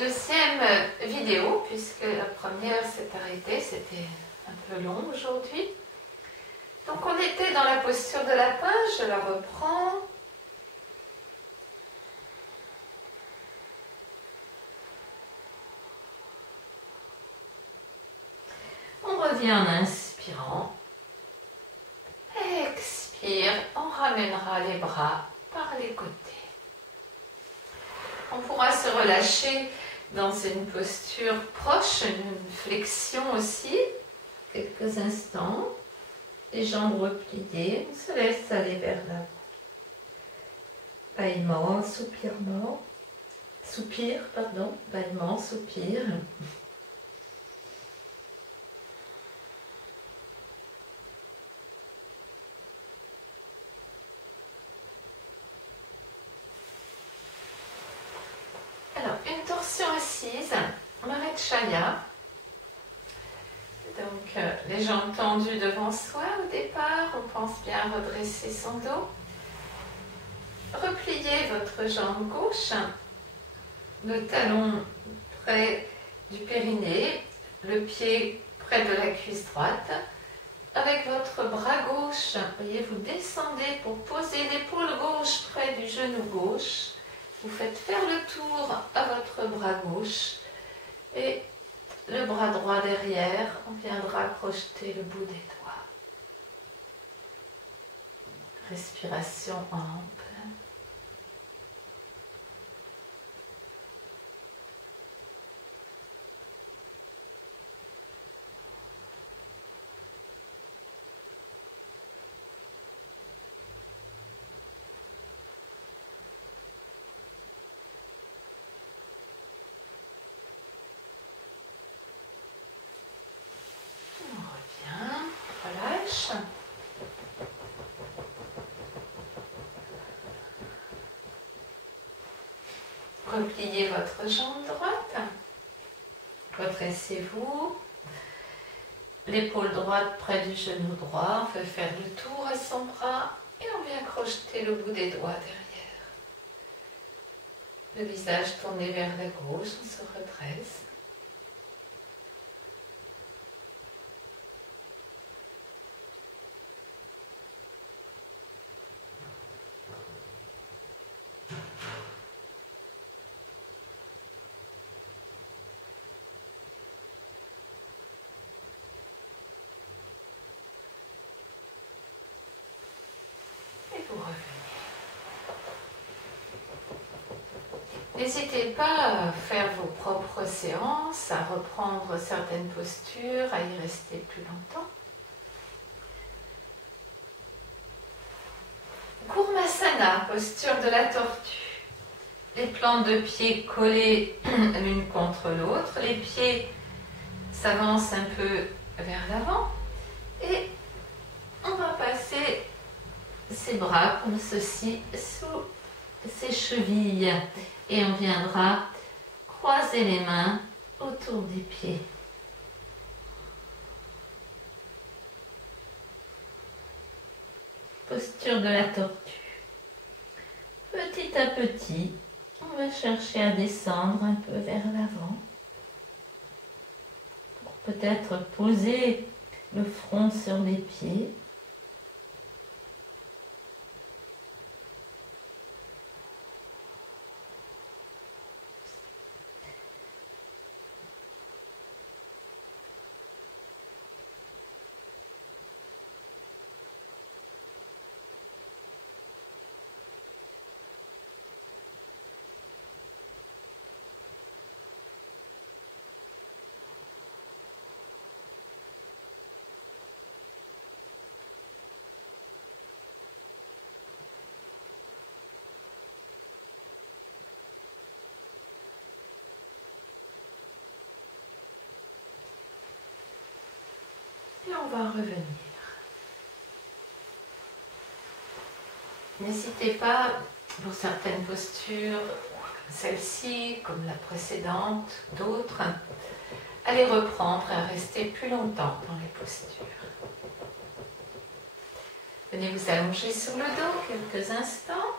deuxième vidéo, puisque la première s'est arrêtée, c'était un peu long aujourd'hui. Donc on était dans la posture de lapin, je la reprends. On revient en inspirant. Expire, on ramènera les bras par les côtés. On pourra se relâcher dans une posture proche, une flexion aussi, quelques instants. Les jambes repliées, on se laisse aller vers le bâillement, soupir, bâillement, soupir. Alors, une torsion assise, Marachaya. Donc, les jambes tendues devant soi au départ, on pense bien à redresser son dos. Repliez votre jambe gauche, le talon près du périnée, le pied près de la cuisse droite. Avec votre bras gauche, voyez, vous descendez pour poser l'épaule gauche près du genou gauche. Vous faites faire le tour à votre bras gauche et le bras droit derrière, on viendra projeter le bout des doigts. Respiration ample. Repliez votre jambe droite, redressez-vous, l'épaule droite près du genou droit, on peut faire le tour à son bras et on vient crocheter le bout des doigts derrière. Le visage tourné vers le gauche, on se redresse. N'hésitez pas à faire vos propres séances, à reprendre certaines postures, à y rester plus longtemps. Kurmasana, posture de la tortue. Les plantes de pieds collées l'une contre l'autre, les pieds s'avancent un peu vers l'avant et on va passer ses bras comme ceci sous ses chevilles. Et on viendra croiser les mains autour des pieds. Posture de la tortue. Petit à petit, on va chercher à descendre un peu vers l'avant. Peut-être poser le front sur les pieds. On va revenir. N'hésitez pas, pour certaines postures, celle-ci, comme la précédente, d'autres, à les reprendre, à rester plus longtemps dans les postures. Venez vous allonger sur le dos quelques instants.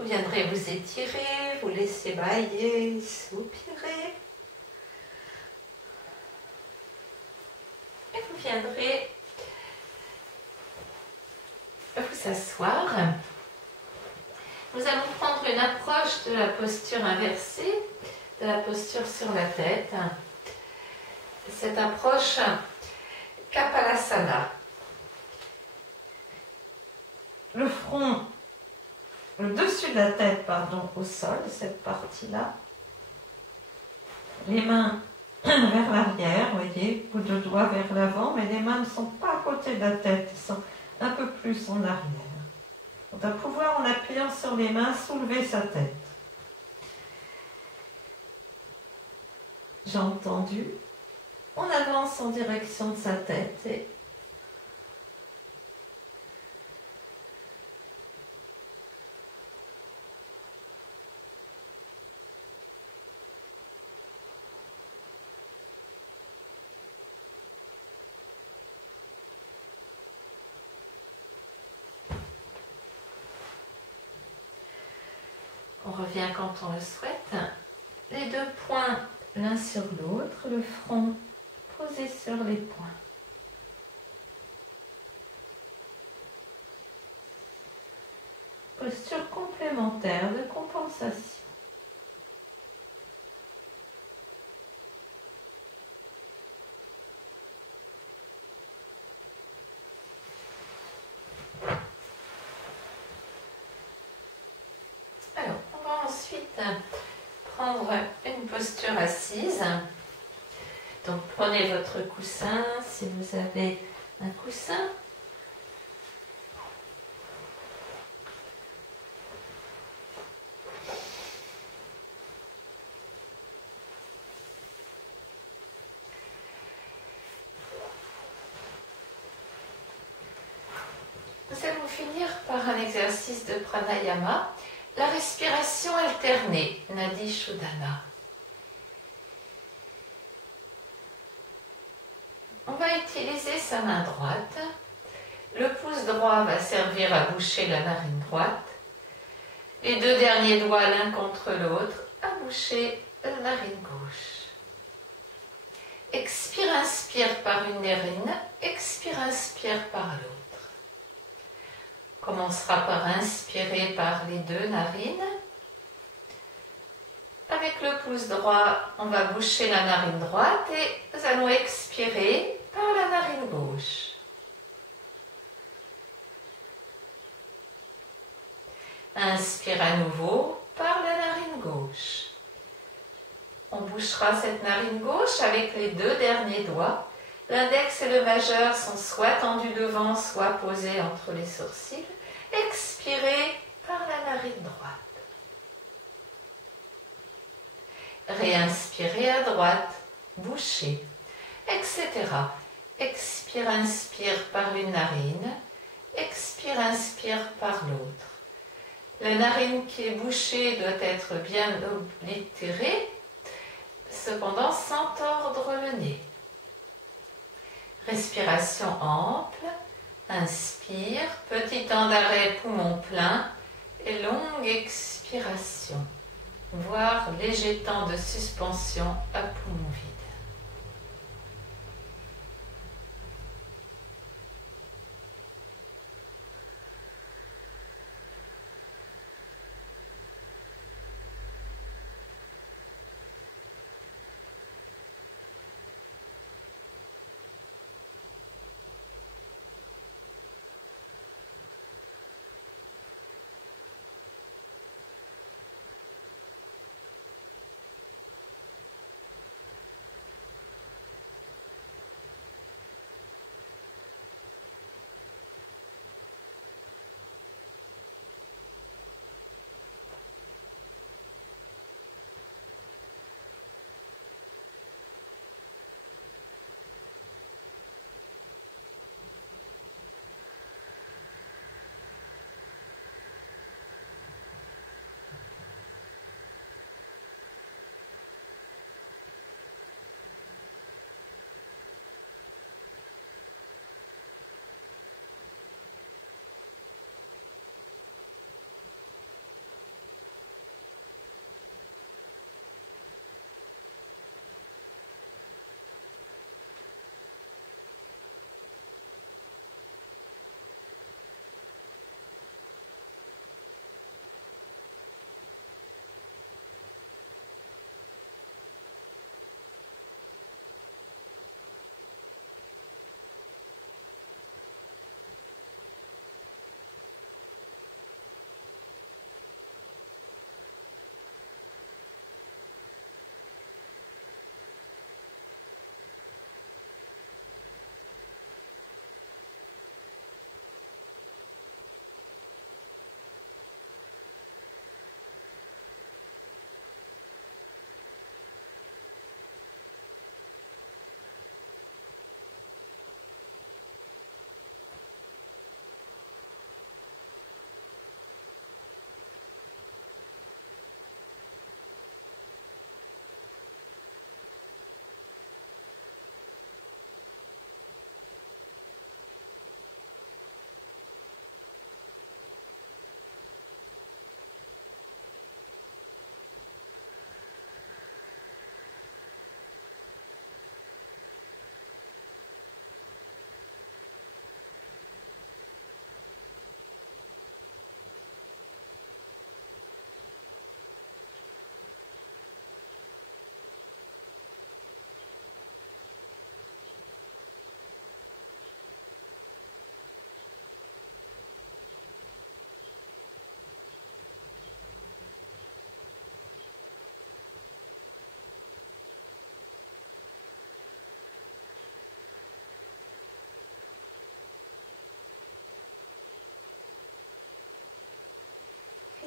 Vous viendrez vous étirer, vous laisser bailler, soupirer. Et vous viendrez vous asseoir. Nous allons prendre une approche de la posture inversée, de la posture sur la tête. Cette approche Kapalasana. Le front au-dessus de la tête, au sol, cette partie-là. Les mains vers l'arrière, vous voyez, vos deux doigts vers l'avant, mais les mains ne sont pas à côté de la tête, elles sont un peu plus en arrière. On va pouvoir, en appuyant sur les mains, soulever sa tête. J'ai entendu. On avance en direction de sa tête et on revient quand on le souhaite. Les deux poings l'un sur l'autre, le front posé sur les poings. Posture complémentaire de compensation. Alors, on va ensuite prendre une posture assise. Donc prenez votre coussin, si vous avez un coussin. Nous allons finir par un exercice de pranayama, la respiration alternée, Nadi Shodhana. On va utiliser sa main droite. Le pouce droit va servir à boucher la narine droite. Les deux derniers doigts l'un contre l'autre à boucher la narine gauche. Expire, inspire par une narine. Expire, inspire par l'autre. On commencera par inspirer par les deux narines. Avec le pouce droit, on va boucher la narine droite et nous allons expirer par la narine gauche. Inspire à nouveau par la narine gauche. On bouchera cette narine gauche avec les deux derniers doigts. L'index et le majeur sont soit tendus devant, soit posés entre les sourcils. Expirez par la narine droite. Réinspirez à droite, bouchez, etc. Expire, inspire par une narine. Expire, inspire par l'autre. La narine qui est bouchée doit être bien oblitérée, cependant sans tordre le nez. Respiration ample, inspire, petit temps d'arrêt, poumon plein, et longue expiration, voire léger temps de suspension à poumon vide.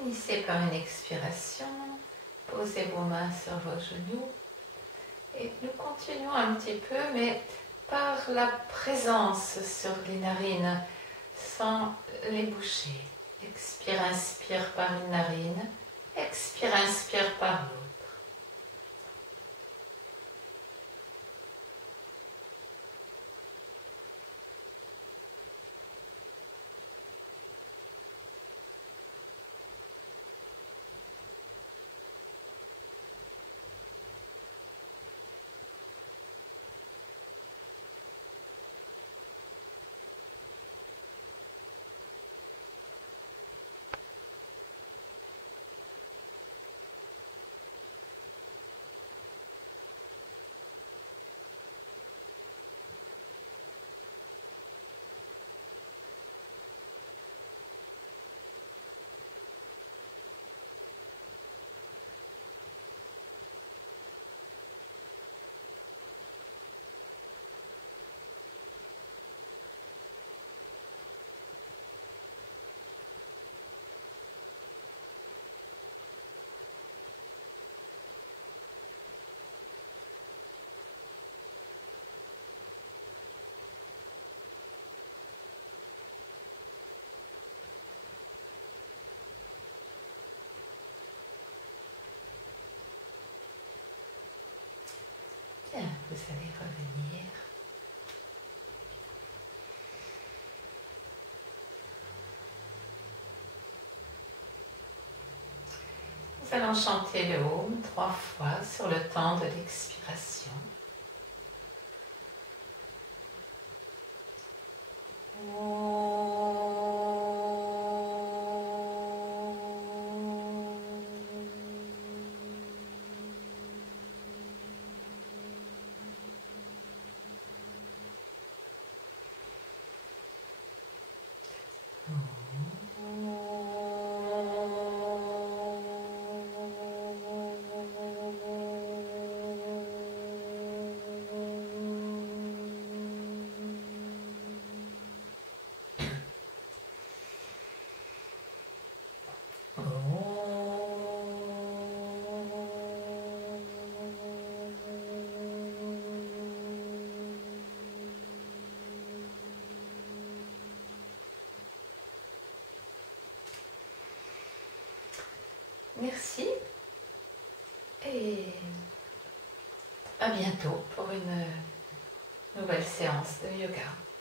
Initiez par une expiration, posez vos mains sur vos genoux et nous continuons un petit peu, mais par la présence sur les narines, sans les boucher. Expire, inspire par une narine, expire, inspire par l'autre. Bien, vous allez revenir. Nous allons chanter le Om 3 fois sur le temps de l'expiration. Merci et à bientôt pour une nouvelle séance de yoga.